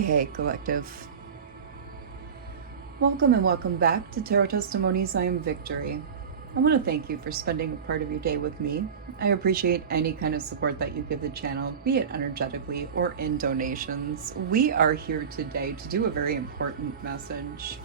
Hey, collective. Welcome and welcome back to Tarot Testimonies. I am Victory. I want to thank you for spending a part of your day with me. I appreciate any kind of support that you give the channel, be it energetically or in donations. We are here today to do a very important message.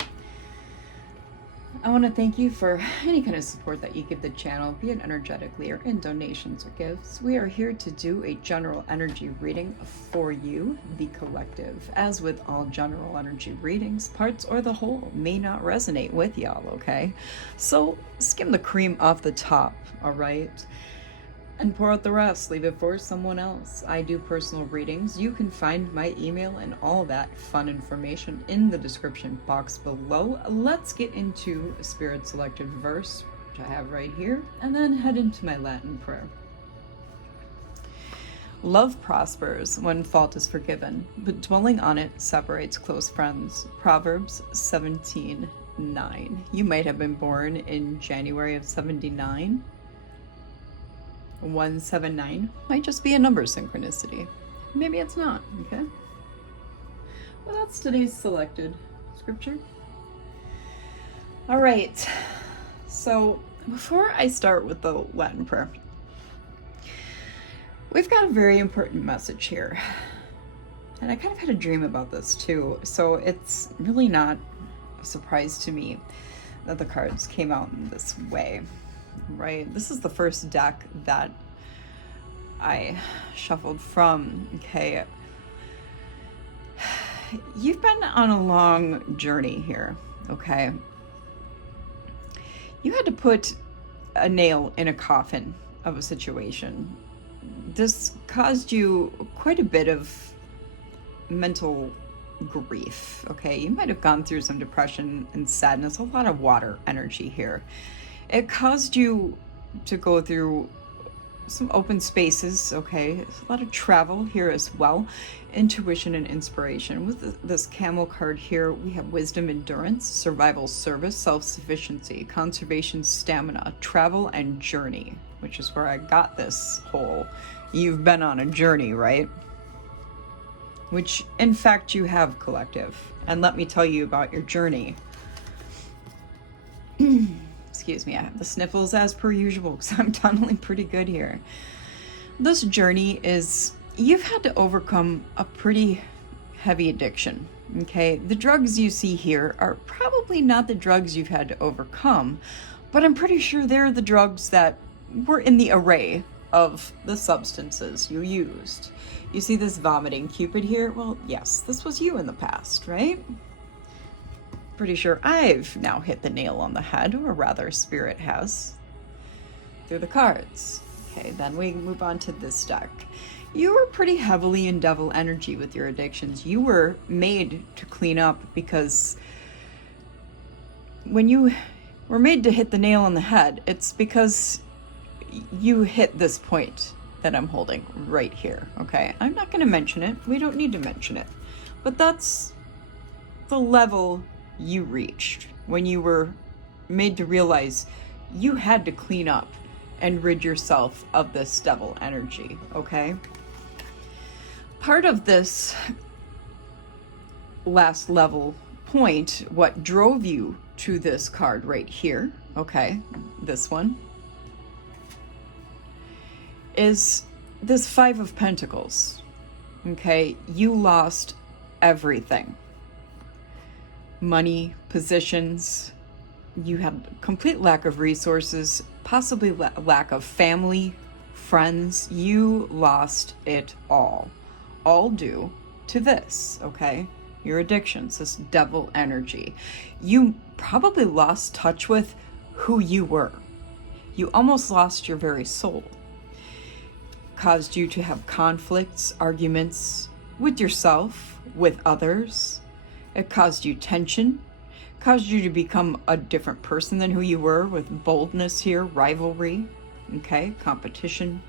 I want to thank you for any kind of support that you give the channel, be it energetically or in donations or gifts. We are here to do a general energy reading for you, the collective. As with all general energy readings, parts or the whole may not resonate with y'all, okay? So skim the cream off the top, all right? And pour out the rest, leave it for someone else. I do personal readings. You can find my email and all that fun information in the description box below. Let's get into a spirit selected verse, which I have right here, and then head into my Latin prayer. Love prospers when fault is forgiven, but dwelling on it separates close friends. Proverbs 17:9. You might have been born in January of 79. 179 might just be a number synchronicity. Maybe it's not, okay? Well, that's today's selected scripture. All right, so before I start with the Latin prayer, we've got a very important message here. And I kind of had a dream about this too, so it's really not a surprise to me that the cards came out in this way. Right, this is the first deck that I shuffled from. Okay, you've been on a long journey here. Okay, you had to put a nail in a coffin of a situation. This caused you quite a bit of mental grief. Okay, you might have gone through some depression and sadness, a lot of water energy here. It caused you to go through some open spaces, okay? A lot of travel here as well. Intuition and inspiration. With this camel card here, we have wisdom, endurance, survival, service, self-sufficiency, conservation, stamina, travel, and journey, which is where I got this whole, you've been on a journey, right? Which, in fact, you have, collective. And let me tell you about your journey. Excuse me, I have the sniffles as per usual because I'm tunneling pretty good here. This journey is, you've had to overcome a pretty heavy addiction, okay? The drugs you see here are probably not the drugs you've had to overcome, but I'm pretty sure they're the drugs that were in the array of the substances you used. You see this vomiting Cupid here? Well, yes, this was you in the past, right? Pretty sure I've now hit the nail on the head, or rather Spirit has, through the cards. Okay, then we move on to this deck. You were pretty heavily in devil energy with your addictions. You were made to clean up because when you were made to hit the nail on the head, it's because you hit this point that I'm holding right here, okay? I'm not going to mention it. We don't need to mention it. But that's the level you reached when you were made to realize you had to clean up and rid yourself of this devil energy, okay? Part of this last level point, what drove you to this card right here, okay, this one, is this Five of Pentacles, okay? You lost everything. Money, positions, you had complete lack of resources, possibly lack of family, friends. You lost it all due to this, okay? Your addictions, this devil energy. You probably lost touch with who you were. You almost lost your very soul. Caused you to have conflicts, arguments with yourself, with others. It caused you tension, caused you to become a different person than who you were, with boldness here, rivalry, okay, competition.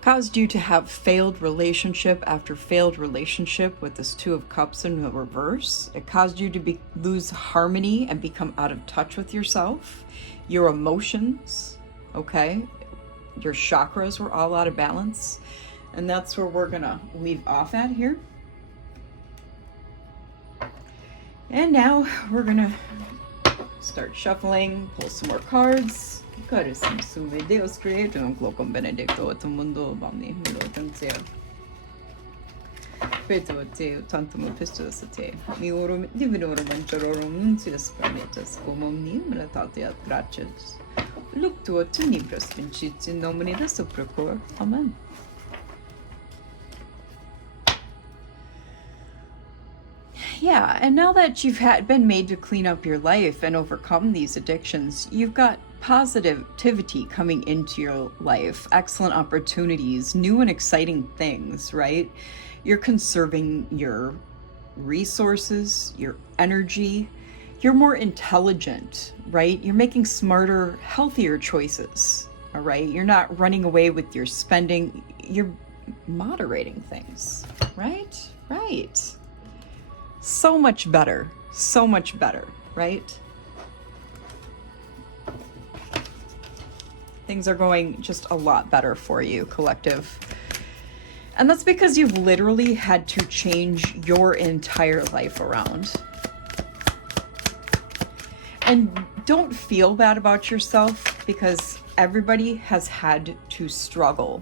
Caused you to have failed relationship after failed relationship with this Two of Cups in the reverse. It caused you to lose harmony and become out of touch with yourself, your emotions, okay? Your chakras were all out of balance. And that's where we're gonna leave off at here. And now we're gonna start shuffling, pull some more cards. Care sim sume Deus creator, clocum benedicto et mundo omni milotentia. Peto te tantum pistus te. Miorum divinorum angelorum nuncius permittus cum omni humanitate gratias. Luctuo tenebras vincit in nomine Dei Supracor. Amen. Yeah, and now that you've been made to clean up your life and overcome these addictions, you've got positivity coming into your life, excellent opportunities, new and exciting things, right? You're conserving your resources, your energy. You're more intelligent, right? You're making smarter, healthier choices, all right? You're not running away with your spending. You're moderating things, right? Right. So much better, right? Things are going just a lot better for you, collective. And that's because you've literally had to change your entire life around. And don't feel bad about yourself, because everybody has had to struggle.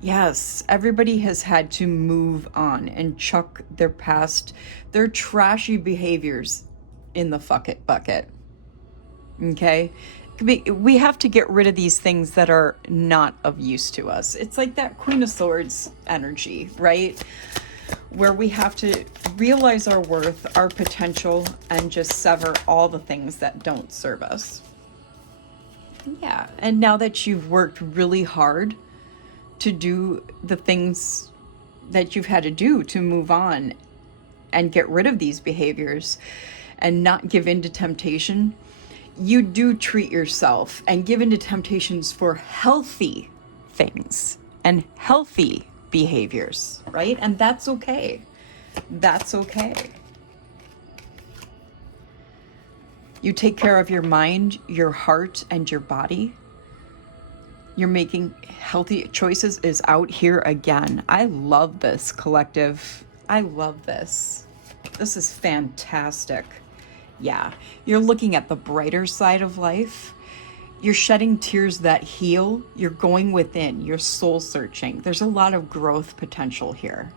Yes, everybody has had to move on and chuck their past, their trashy behaviors in the fuck it bucket. Okay? We have to get rid of these things that are not of use to us. It's like that Queen of Swords energy, right? Where we have to realize our worth, our potential, and just sever all the things that don't serve us. Yeah, and now that you've worked really hard to do the things that you've had to do to move on and get rid of these behaviors and not give in to temptation, you do treat yourself and give in to temptations for healthy things and healthy behaviors, right? And that's okay. That's okay. You take care of your mind, your heart, and your body. You're making healthy choices is out here again. I love this, collective. I love this. This is fantastic. Yeah, you're looking at the brighter side of life. You're shedding tears that heal. You're going within. You're soul searching. There's a lot of growth potential here.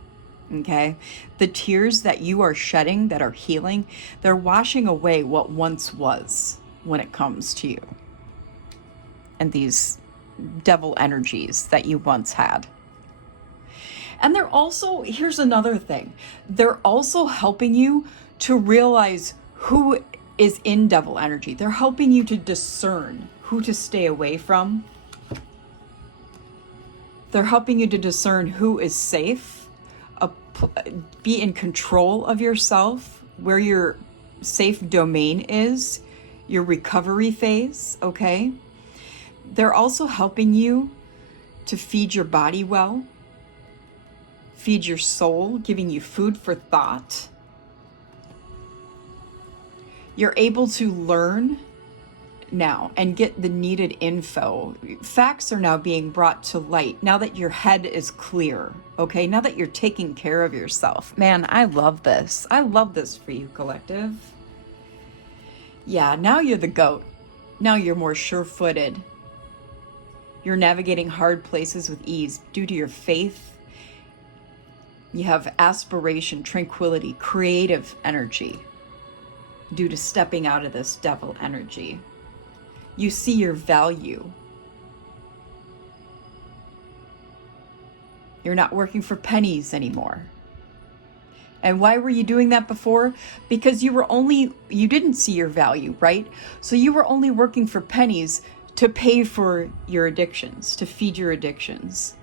Okay? The tears that you are shedding, that are healing, they're washing away what once was when it comes to you. And these devil energies that you once had. And they're also, here's another thing, they're also helping you to realize who is in devil energy. They're helping you to discern who to stay away from. They're helping you to discern who is safe, be in control of yourself, where your safe domain is, your recovery phase, okay? They're also helping you to feed your body well, feed your soul, giving you food for thought. You're able to learn now and get the needed info. Facts are now being brought to light now that your head is clear, okay? Now that you're taking care of yourself. Man, I love this. I love this for you, collective. Yeah, now you're the GOAT. Now you're more sure-footed. You're navigating hard places with ease due to your faith. You have aspiration, tranquility, creative energy due to stepping out of this devil energy. You see your value. You're not working for pennies anymore. And why were you doing that before? Because you didn't see your value, right? So you were only working for pennies to pay for your addictions, to feed your addictions.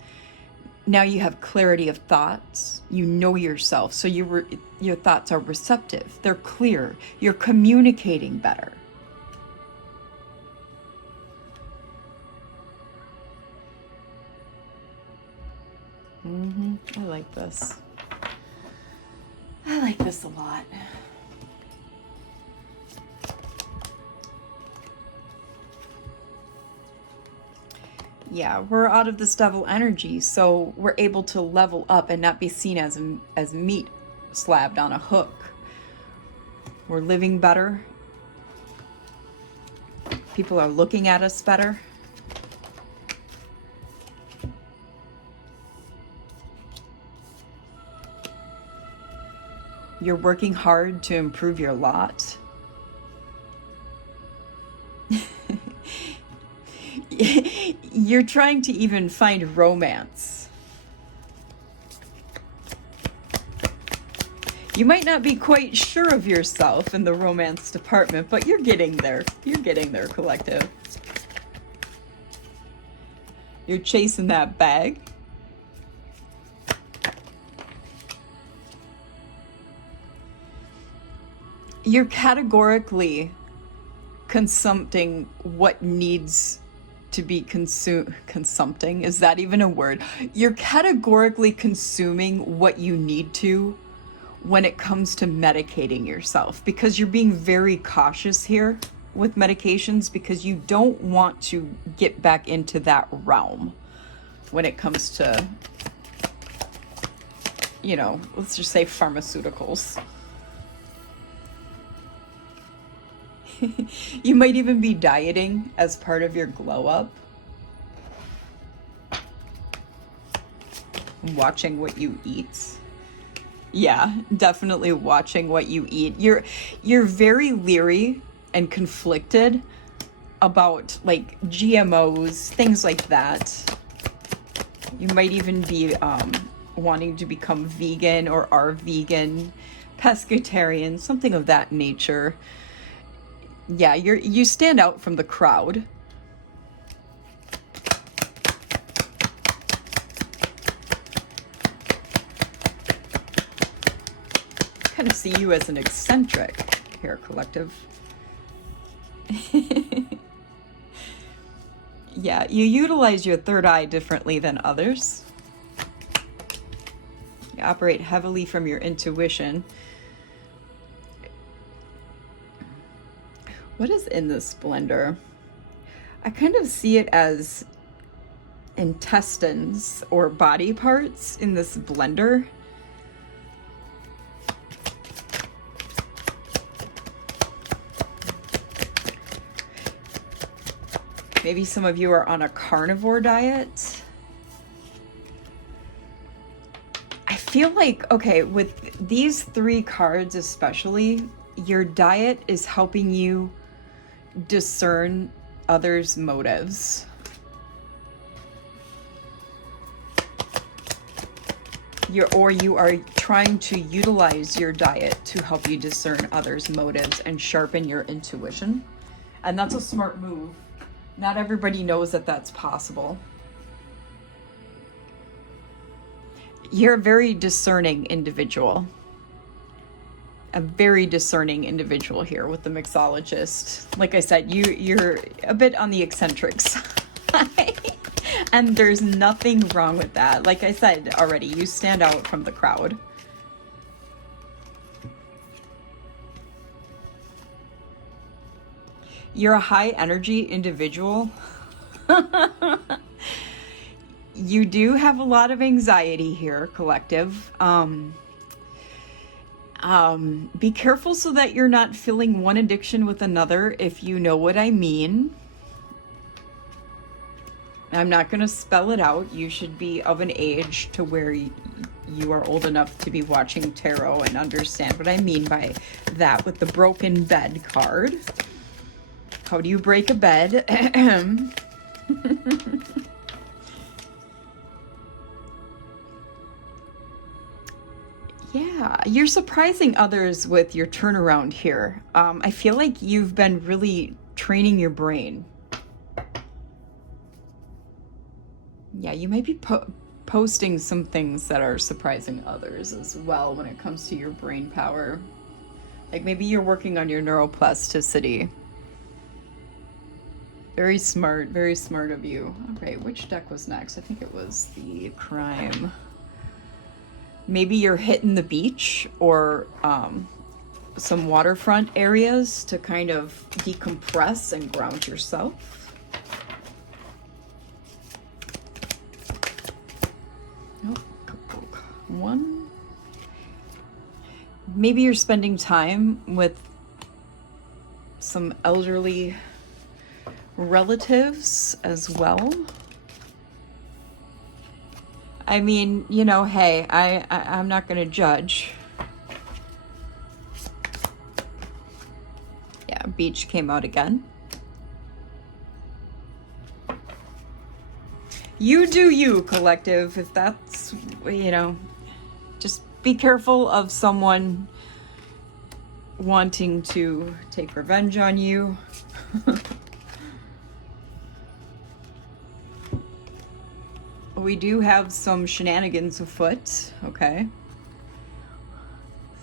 Now you have clarity of thoughts. You know yourself. So your thoughts are receptive. They're clear. You're communicating better. I like this. I like this a lot. Yeah, we're out of this devil energy, so we're able to level up and not be seen as meat slabbed on a hook. We're living better. People are looking at us better. You're working hard to improve your lot. You're trying to even find romance. You might not be quite sure of yourself in the romance department, but you're getting there. You're getting there, collective. You're chasing that bag. You're categorically consuming what needs to be consuming. Is that even a word? You're categorically consuming what you need to when it comes to medicating yourself, because you're being very cautious here with medications, because you don't want to get back into that realm when it comes to, you know, let's just say pharmaceuticals. You might even be dieting as part of your glow up. Watching what you eat. Yeah, definitely watching what you eat. You're very leery and conflicted about like GMOs, things like that. You might even be wanting to become vegan or are vegan, pescatarian, something of that nature. Yeah, you stand out from the crowd. Kind of see you as an eccentric here, collective. Yeah, you utilize your third eye differently than others. You operate heavily from your intuition. What is in this blender? I kind of see it as intestines or body parts in this blender. Maybe some of you are on a carnivore diet. I feel like, okay, with these three cards especially, your diet is helping you discern others' motives. You are trying to utilize your diet to help you discern others' motives and sharpen your intuition. And that's a smart move. Not everybody knows that that's possible. You're a very discerning individual. A very discerning individual here with the mixologist. Like I said, you're a bit on the eccentric side. And there's nothing wrong with that. Like I said already, you stand out from the crowd. You're a high energy individual. You do have a lot of anxiety here, collective. Be careful so that you're not filling one addiction with another, if you know what I mean. I'm not going to spell it out. You should be of an age to where you are old enough to be watching tarot and understand what I mean by that with the broken bed card. How do you break a bed? Yeah, you're surprising others with your turnaround here. I feel like you've been really training your brain. Yeah, you might be posting some things that are surprising others as well when it comes to your brain power. Like maybe you're working on your neuroplasticity. Very smart of you. Okay, which deck was next? I think it was the crime. Maybe you're hitting the beach or some waterfront areas to kind of decompress and ground yourself. One. Maybe you're spending time with some elderly relatives as well. I mean, you know, hey, I'm not going to judge. Yeah, beach came out again. You do you, collective. If that's, you know, just be careful of someone wanting to take revenge on you. We do have some shenanigans afoot, okay?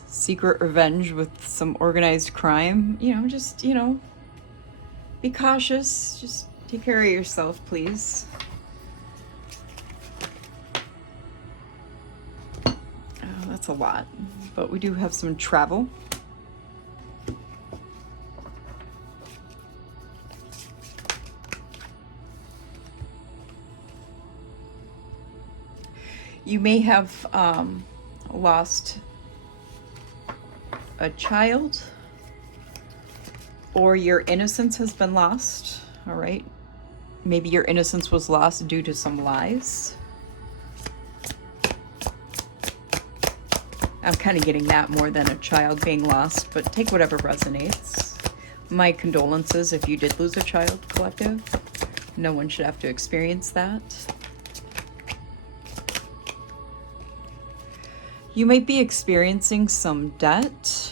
Secret revenge with some organized crime. You know, just, you know, be cautious. Just take care of yourself, please. Oh, that's a lot. But we do have some travel. You may have lost a child, or your innocence has been lost, all right? Maybe your innocence was lost due to some lies. I'm kind of getting that more than a child being lost, but take whatever resonates. My condolences if you did lose a child, collective. No one should have to experience that. You might be experiencing some debt,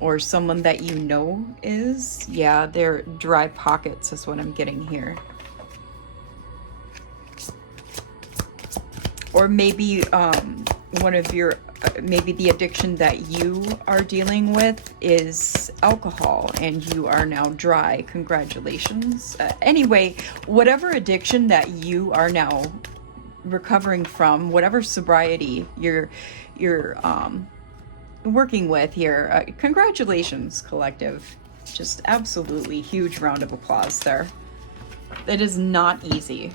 or someone that you know is. Yeah, they're dry pockets is what I'm getting here. Or maybe one of your, maybe the addiction that you are dealing with is alcohol and you are now dry. Congratulations. Anyway, whatever addiction that you are now recovering from, whatever sobriety you're working with here, congratulations, collective. Just absolutely huge round of applause there. It is not easy.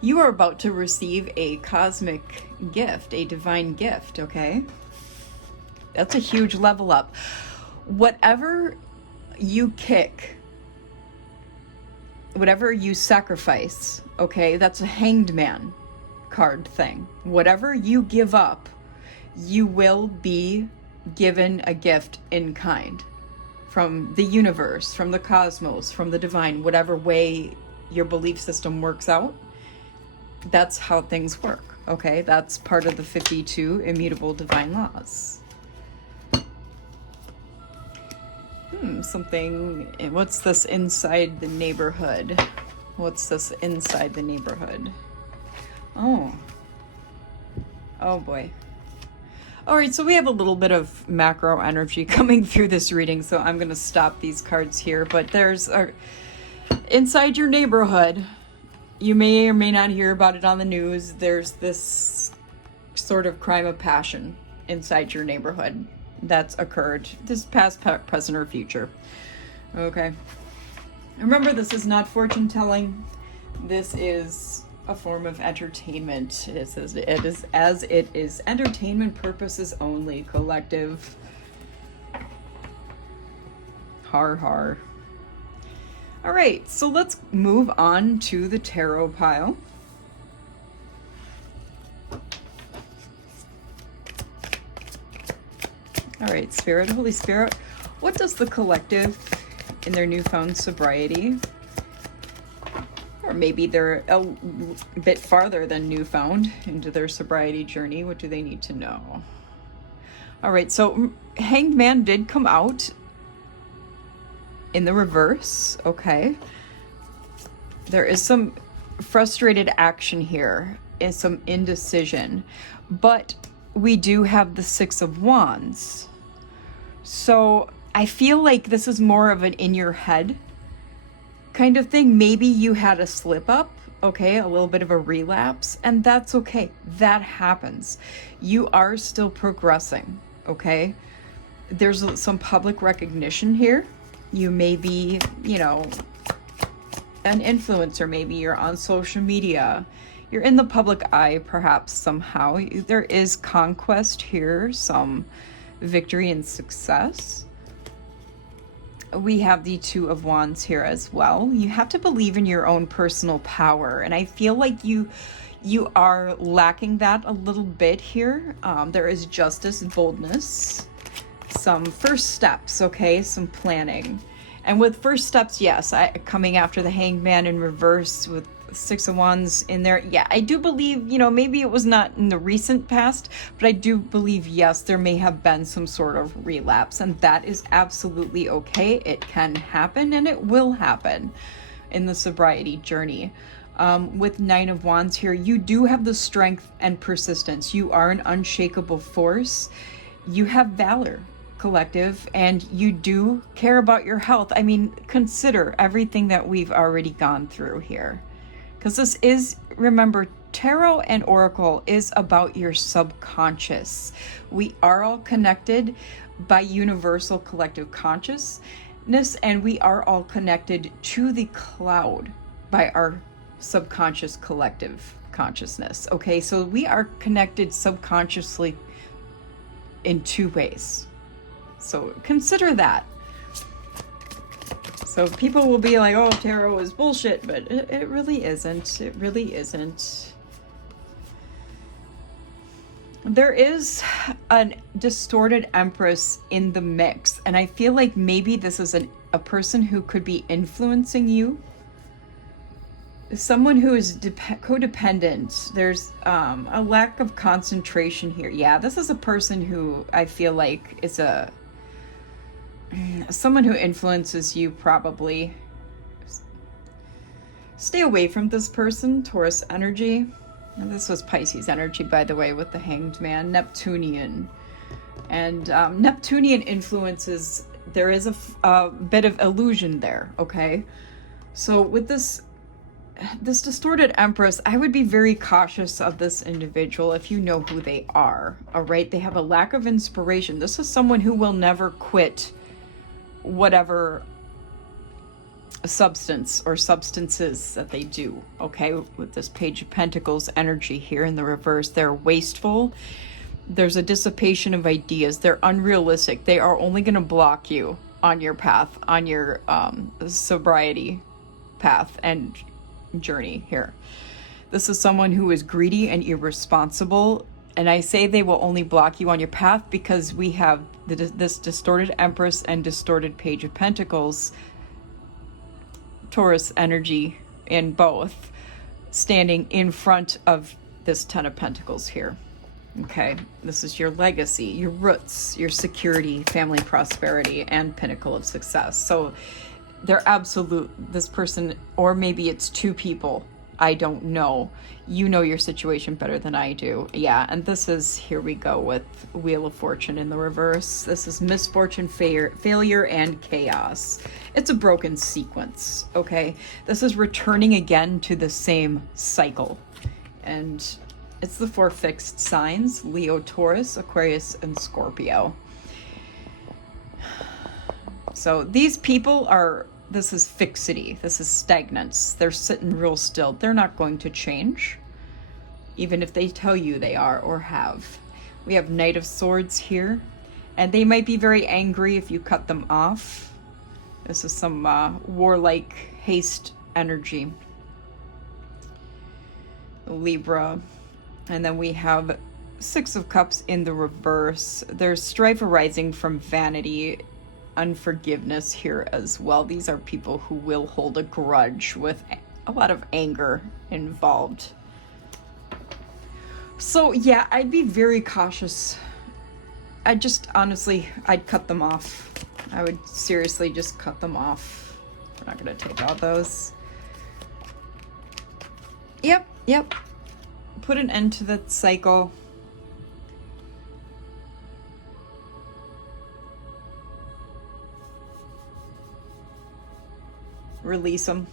You are about to receive a cosmic gift, a divine gift, okay? That's a huge level up. Whatever you kick, whatever you sacrifice, okay, that's a hanged man card thing. Whatever you give up, you will be given a gift in kind from the universe, from the cosmos, from the divine, whatever way your belief system works out. That's how things work, okay? That's part of the 52 immutable divine laws. Something, what's this inside the neighborhood? What's this inside the neighborhood? Oh boy. All right, so we have a little bit of macro energy coming through this reading, so I'm going to stop these cards here. But there's inside your neighborhood, you may or may not hear about it on the news, there's this sort of crime of passion inside your neighborhood that's occurred, this past, present, or future. Okay. Remember, this is not fortune telling. This is a form of entertainment. It is entertainment purposes only, collective. Har har. All right, so let's move on to the tarot pile. All right, Spirit, Holy Spirit, what does the collective in their newfound sobriety, or maybe they're a bit farther than newfound into their sobriety journey, what do they need to know? All right, so Hanged Man did come out in the reverse, okay? There is some frustrated action here, and some indecision, but we do have the Six of Wands. So I feel like this is more of an in your head kind of thing. Maybe you had a slip up, okay, a little bit of a relapse, and that's okay. That happens. You are still progressing, okay? There's some public recognition here. You may be, you know, an influencer, maybe you're on social media. You're in the public eye, perhaps, somehow. There is conquest here, some victory and success. we have the Two of Wands here as well. You have to believe in your own personal power, and I feel like you are lacking that a little bit here. There is justice, boldness, some first steps, okay, some planning. And with first steps, yes, coming after the Hanged Man in reverse with Six of Wands in there. Yeah, I do believe, you know, maybe it was not in the recent past, but I do believe, yes, there may have been some sort of relapse, and that is absolutely okay. It can happen, and it will happen in the sobriety journey. With Nine of Wands here, you do have the strength and persistence. You are an unshakable force. You have valor, collective, and you do care about your health. I mean, consider everything that we've already gone through here. Because this is, remember, tarot and oracle is about your subconscious. We are all connected by universal collective consciousness, and we are all connected to the cloud by our subconscious collective consciousness. Okay, so we are connected subconsciously in two ways. So consider that. So people will be like, oh, tarot is bullshit, but it really isn't. It really isn't. There is a distorted Empress in the mix, and I feel like maybe this is a person who could be influencing you. Someone who is codependent. There's a lack of concentration here. Yeah, this is a person who I feel like is someone who influences you, probably. Stay away from this person, Taurus energy. And this was Pisces energy, by the way, with the Hanged Man, Neptunian. And Neptunian influences, there is a bit of illusion there, okay? So with this distorted Empress, I would be very cautious of this individual if you know who they are, all right? They have a lack of inspiration. This is someone who will never quit whatever substance or substances that they do, okay? With this Page of Pentacles energy here in the reverse, they're wasteful. There's a dissipation of ideas. They're unrealistic. They are only going to block you on your path, on your sobriety path and journey here. This is someone who is greedy and irresponsible. And I say they will only block you on your path because we have this distorted Empress and distorted Page of Pentacles, Taurus energy in both, standing in front of this Ten of Pentacles here. Okay, this is your legacy, your roots, your security, family prosperity, and pinnacle of success. So they're absolute, this person, or maybe it's two people, I don't know. You know your situation better than I do. Yeah, and this is, here we go with Wheel of Fortune in the reverse. This is misfortune, failure, and chaos. It's a broken sequence, okay? This is returning again to the same cycle. And it's the four fixed signs: Leo, Taurus, Aquarius, and Scorpio. So these people are, this is fixity. This is stagnance. They're sitting real still. They're not going to change, even if they tell you they are or have. We have Knight of Swords here, and they might be very angry if you cut them off. This is some warlike haste energy. Libra. And then we have Six of Cups in the reverse. There's strife arising from vanity, unforgiveness here as well. These are people who will hold a grudge with a lot of anger involved. So yeah, I'd be very cautious. I'd just, honestly, I'd cut them off. I would seriously just cut them off. We're not going to take all those. Yep. Put an end to that cycle. Release them.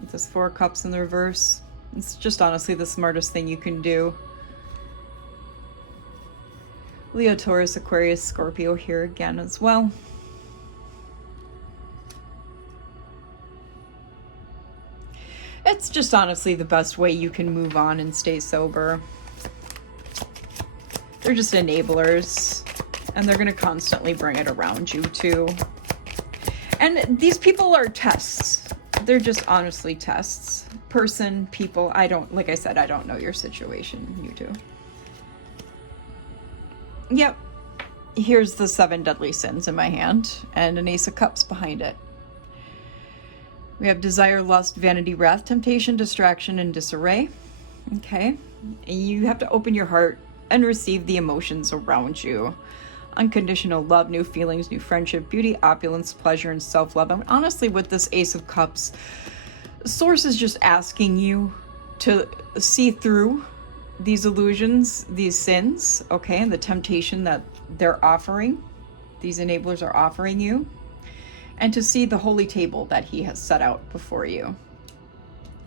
With this Four of Cups in the reverse. It's just honestly the smartest thing you can do. Leo, Taurus, Aquarius, Scorpio here again as well. It's just honestly the best way you can move on and stay sober. They're just enablers, and they're going to constantly bring it around you too. And these people are tests. They're just honestly tests. Person, people, like I said, I don't know your situation. You do. Yep. Here's the 7 deadly sins in my hand and an Ace of Cups behind it. We have desire, lust, vanity, wrath, temptation, distraction, and disarray. Okay. And you have to open your heart and receive the emotions around you. Unconditional love, new feelings, new friendship, beauty, opulence, pleasure, and self-love. And honestly, with this Ace of Cups, Source is just asking you to see through these illusions, these sins, okay, and the temptation that they're offering, these enablers are offering you, and to see the holy table that he has set out before you.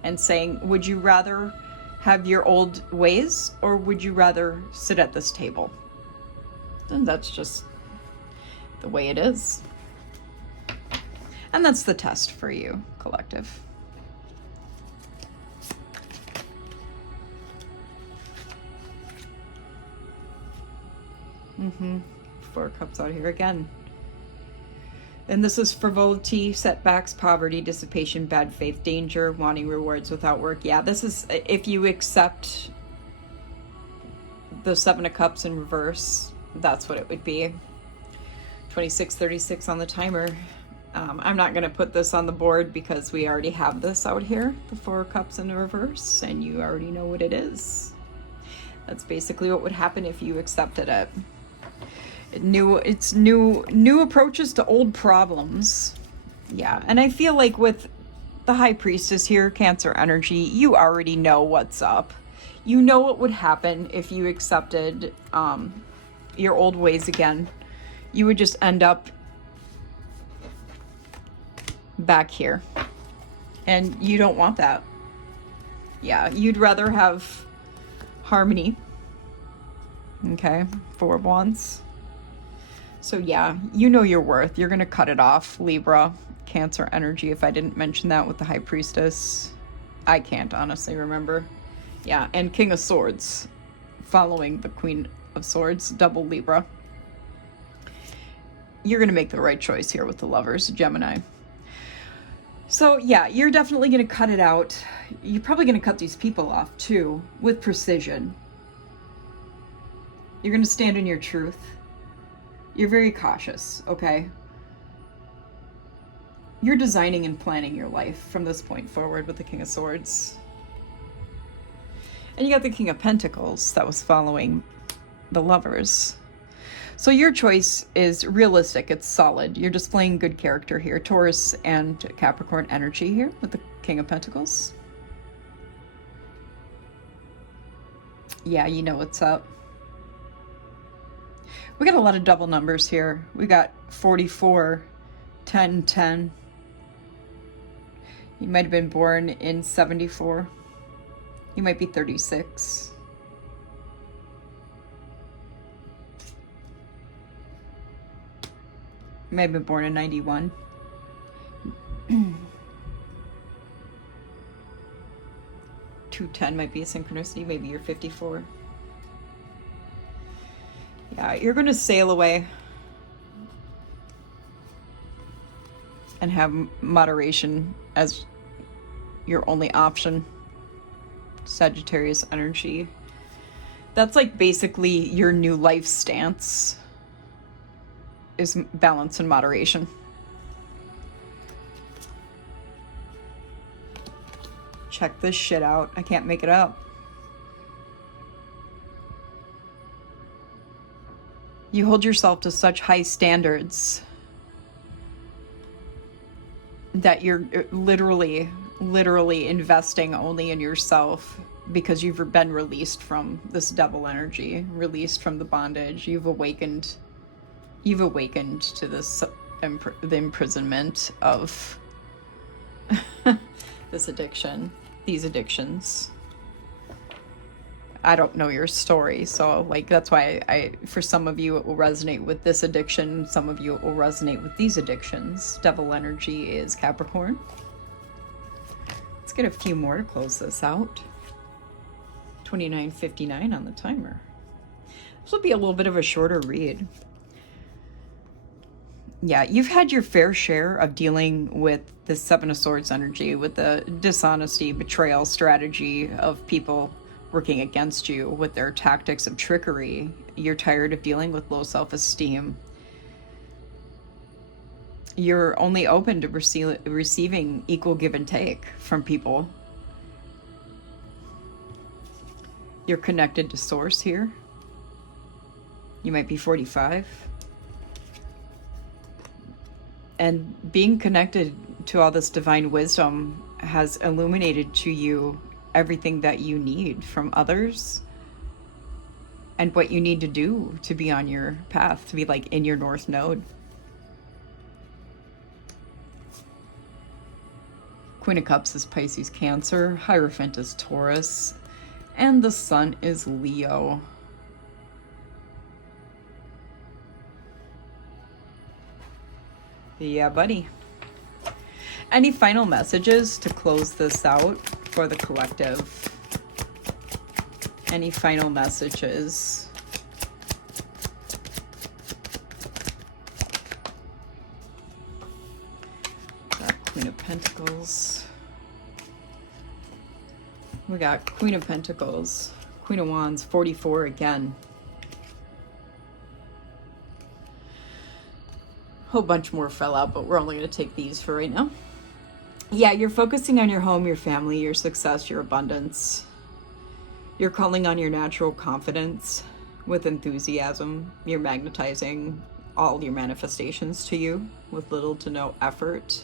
And saying, would you rather have your old ways, or would you rather sit at this table? And that's just the way it is. And that's the test for you, collective. Four Cups out here again. And this is frivolity, setbacks, poverty, dissipation, bad faith, danger, wanting rewards without work. Yeah, this is if you accept the 7 of Cups in reverse, that's what it would be. 26:36 on the timer. I'm not going to put this on the board because we already have this out here, the 4 of Cups in reverse, and you already know what it is. That's basically what would happen if you accepted it. It's new approaches to old problems. Yeah, and I feel like with the High Priestess here, Cancer energy, you already know what's up. You know what would happen if you accepted your old ways again. You would just end up back here. And you don't want that. Yeah, you'd rather have harmony. Okay, 4 of Wands. So yeah, you know your worth. You're going to cut it off, Libra, Cancer energy. If I didn't mention that with the High Priestess, I can't honestly remember. Yeah, and King of Swords, following the Queen of Swords, double Libra. You're going to make the right choice here with the Lovers, Gemini. So yeah, you're definitely going to cut it out. You're probably going to cut these people off too, with precision. You're going to stand in your truth. You're very cautious, okay? You're designing and planning your life from this point forward with the King of Swords. And you got the King of Pentacles that was following the Lovers. So your choice is realistic, it's solid. You're displaying good character here. Taurus and Capricorn energy here with the King of Pentacles. Yeah, you know what's up. We got a lot of double numbers here. We got 44, 10, 10. You might have been born in 74. You might be 36. You might have been born in 91. 210 might be a synchronicity. Maybe you're 54. Yeah, you're going to sail away and have moderation as your only option. Sagittarius energy. That's like basically your new life stance is balance and moderation. Check this shit out. I can't make it up. You hold yourself to such high standards that you're literally investing only in yourself because you've been released from this devil energy, released from the bondage. You've awakened to this the imprisonment of this addiction, these addictions. I don't know your story, so like that's why I for some of you it will resonate with this addiction, some of you it will resonate with these addictions. Devil energy is Capricorn. Let's get a few more to close this out. 29:59 on the timer. This will be a little bit of a shorter read. Yeah, you've had your fair share of dealing with the Seven of Swords energy, with the dishonesty, betrayal strategy of people working against you with their tactics of trickery. You're tired of dealing with low self-esteem. You're only open to receiving equal give and take from people. You're connected to source here. You might be 45. And being connected to all this divine wisdom has illuminated to you everything that you need from others and what you need to do to be on your path, to be like in your North Node. Queen of Cups is Pisces, Cancer. Hierophant is Taurus. And the Sun is Leo. Yeah, buddy. Any final messages to close this out for the collective? Any final messages? Got Queen of Pentacles. We got Queen of Pentacles. Queen of Wands, 44 again. Whole bunch more fell out, but we're only going to take these for right now. Yeah, you're focusing on your home, your family, your success, your abundance. You're calling on your natural confidence with enthusiasm. You're magnetizing all your manifestations to you with little to no effort.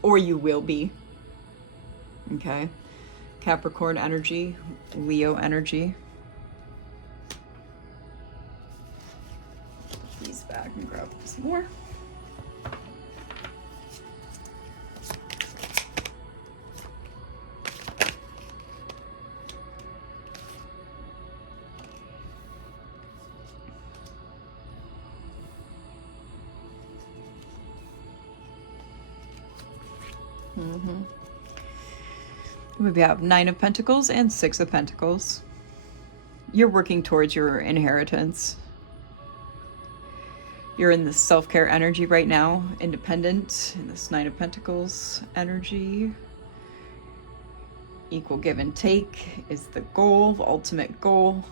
Or you will be. Okay. Capricorn energy, Leo energy. Put these back and grab some more. We have 9 of Pentacles and 6 of Pentacles. You're working towards your inheritance. You're in this self-care energy right now, independent, in this 9 of Pentacles energy. Equal give and take is the goal, the ultimate goal.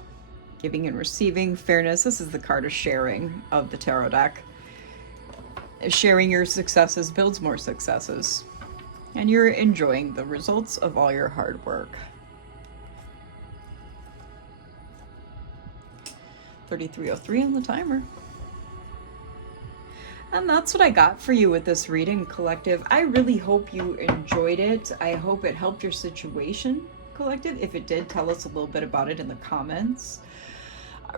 Giving and receiving, fairness. This is the card of sharing of the tarot deck. Sharing your successes builds more successes. And you're enjoying the results of all your hard work. 3303 on the timer. And that's what I got for you with this reading, collective. I really hope you enjoyed it. I hope it helped your situation, collective. If it did, tell us a little bit about it in the comments.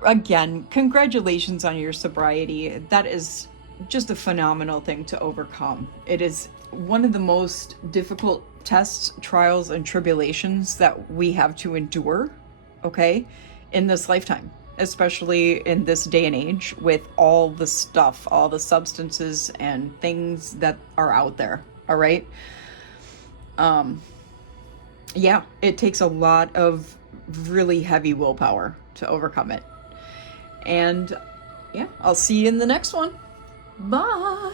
Again, congratulations on your sobriety. That is just a phenomenal thing to overcome. It is one of the most difficult tests, trials, and tribulations that we have to endure, okay, in this lifetime, especially in this day and age with all the stuff, all the substances and things that are out there, all right? Yeah, it takes a lot of really heavy willpower to overcome it. And yeah, I'll see you in the next one. Bye.